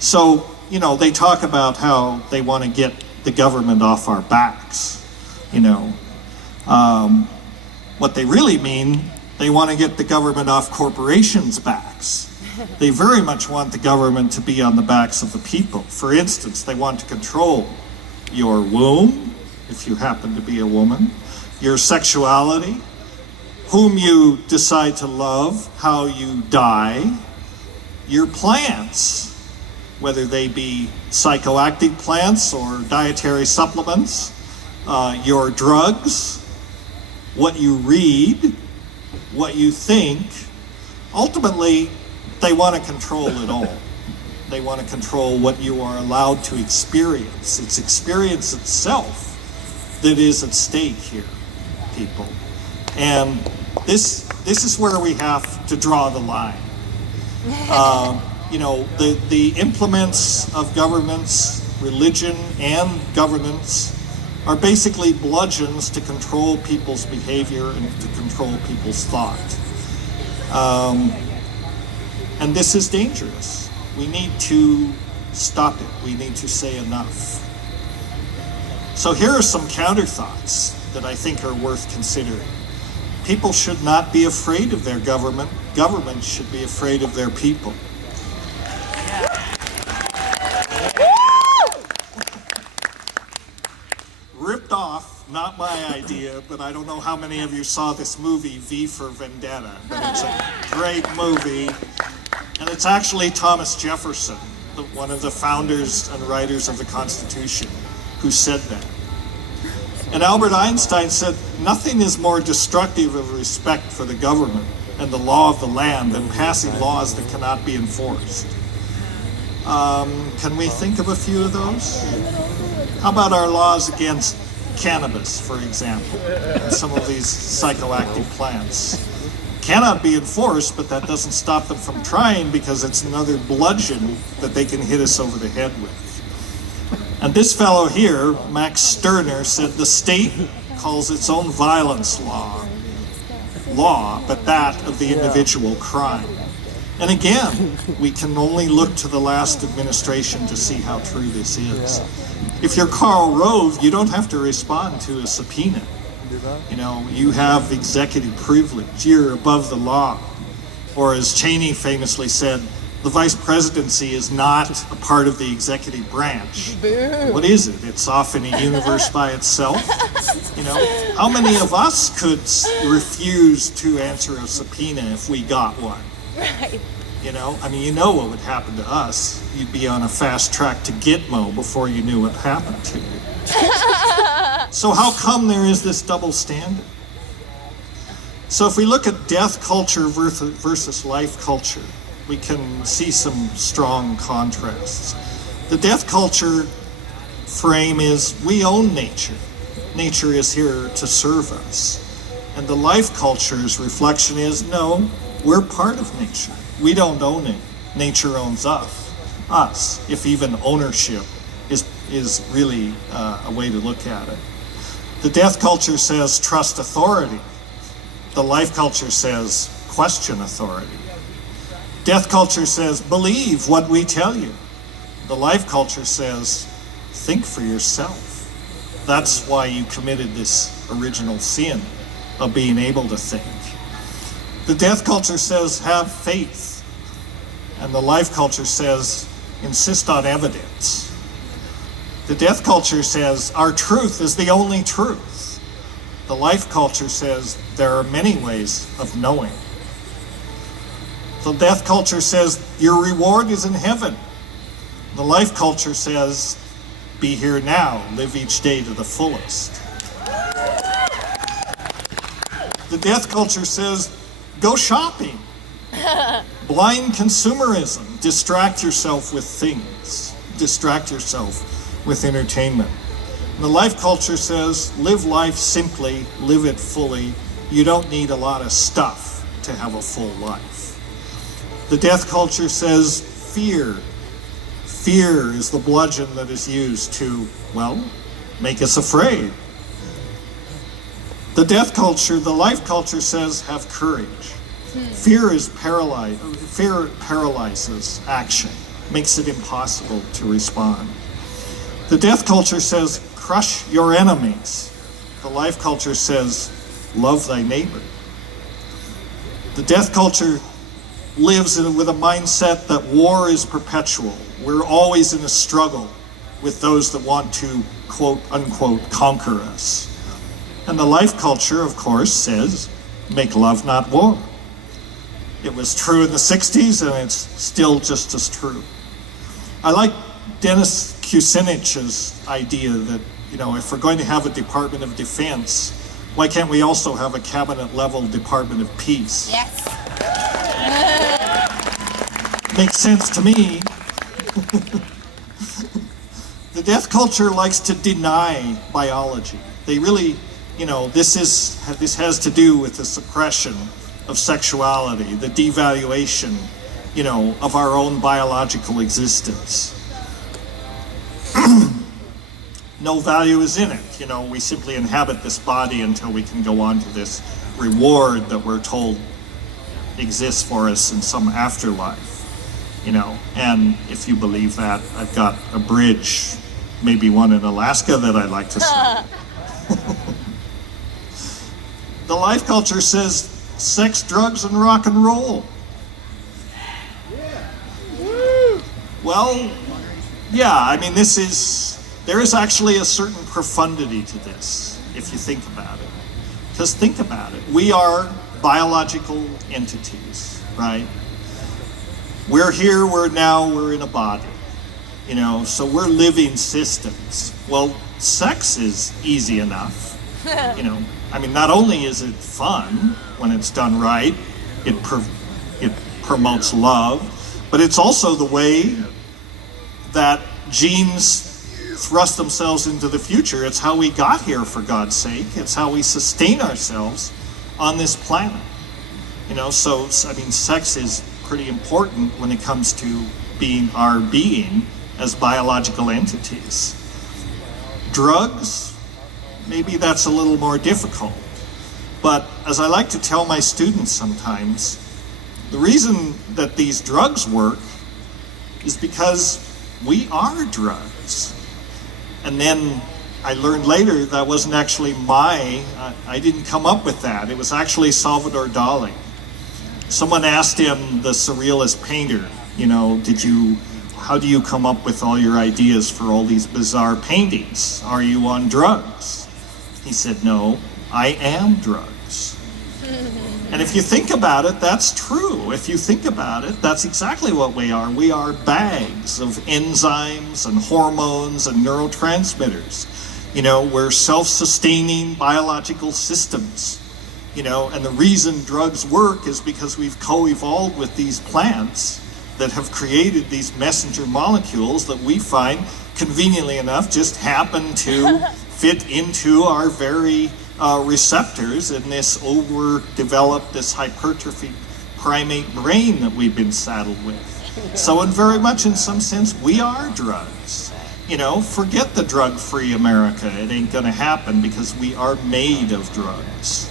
So, you know, they talk about how they want to get the government off our backs, you know. What they really mean, they want to get the government off corporations' backs. They very much want the government to be on the backs of the people. For instance, they want to control your womb, if you happen to be a woman, your sexuality, whom you decide to love, how you die, your plants, whether they be psychoactive plants or dietary supplements, your drugs, what you read, what you think. Ultimately, they want to control it all. They want to control what you are allowed to experience. It's experience itself that is at stake here, people. And this is where we have to draw the line. You know, the implements of governments, religion and governments, are basically bludgeons to control people's behavior and to control people's thought. And this is dangerous. We need to stop it. We need to say enough. So here are some counter thoughts that I think are worth considering. People should not be afraid of their government. Government should be afraid of their people. Ripped off, not my idea, but I don't know how many of you saw this movie, V for Vendetta, but it's a great movie, and it's actually Thomas Jefferson, one of the founders and writers of the Constitution, who said that. And Albert Einstein said, nothing is more destructive of respect for the government and the law of the land than passing laws that cannot be enforced. Can we think of a few of those? How about our laws against cannabis, for example, and some of these psychoactive plants? Cannot be enforced, but that doesn't stop them from trying, because it's another bludgeon that they can hit us over the head with. And this fellow here, Max Stirner, said the state calls its own violence law, but that of the individual crime. And again, we can only look to the last administration to see how true this is. If you're Karl Rove, you don't have to respond to a subpoena. You know, you have executive privilege. You're above the law. Or as Cheney famously said, the vice presidency is not a part of the executive branch. What is it? It's off in a universe by itself? You know, how many of us could refuse to answer a subpoena if we got one? Right. You know, I mean, you know what would happen to us. You'd be on a fast track to Gitmo before you knew what happened to you. So how come there is this double standard? So if we look at death culture versus life culture, we can see some strong contrasts. The death culture frame is we own nature. Nature is here to serve us. And the life culture's reflection is no, we're part of nature. We don't own it. Nature owns us, if even ownership is really a way to look at it. The death culture says trust authority. The life culture says question authority. Death culture says believe what we tell you. The life culture says think for yourself. That's why you committed this original sin of being able to think. The death culture says have faith. And the life culture says insist on evidence. The death culture says our truth is the only truth. The life culture says there are many ways of knowing. The death culture says your reward is in heaven. The life culture says be here now, live each day to the fullest. The death culture says go shopping. Blind consumerism, distract yourself with things, distract yourself with entertainment. And the life culture says live life simply, live it fully. You don't need a lot of stuff to have a full life. The death culture says fear. Fear is the bludgeon that is used to, well, make us afraid. The death culture, the life culture says have courage. Fear paralyzes action. makes it impossible to respond. The death culture says, crush your enemies. The life culture says, love thy neighbor. The death culture lives with a mindset that war is perpetual. We're always in a struggle with those that want to, quote unquote, conquer us. And the life culture, of course, says, make love, not war. It was true in the 60s, and it's still just as true. I like Dennis McKenna's idea that, if we're going to have a Department of Defense, why can't we also have a cabinet-level Department of Peace? Yes. Makes sense to me. The death culture likes to deny biology. They really, this has to do with the suppression of sexuality, the devaluation, of our own biological existence. No value is in it. We simply inhabit this body until we can go on to this reward that we're told exists for us in some afterlife. And if you believe that, I've got a bridge, maybe one in Alaska, that I'd like to see. The life culture says sex, drugs, and rock and roll. Well, yeah, there is actually a certain profundity to this, if you think about it. Because think about it, we are biological entities, right? We're here, we're in a body, so we're living systems. Well, sex is easy enough, not only is it fun when it's done right, it promotes love, but it's also the way that genes thrust themselves into the future. It's how we got here, for God's sake. It's how we sustain ourselves on this planet. Sex is pretty important when it comes to our being as biological entities. Drugs, maybe that's a little more difficult. But as I like to tell my students sometimes, the reason that these drugs work is because we are drugs. And then I learned later that wasn't actually I didn't come up with that. It was actually Salvador Dali. Someone asked him, the surrealist painter, how do you come up with all your ideas for all these bizarre paintings? Are you on drugs? He said, no, I am drugs. And if you think about it, that's true. If you think about it, that's exactly what we are. We are bags of enzymes and hormones and neurotransmitters. We're self-sustaining biological systems. And the reason drugs work is because we've co-evolved with these plants that have created these messenger molecules that we find, conveniently enough, just happen to fit into our very receptors in this overdeveloped, this hypertrophied primate brain that we've been saddled with. So in some sense, we are drugs. Forget the drug-free America. It ain't gonna happen because we are made of drugs.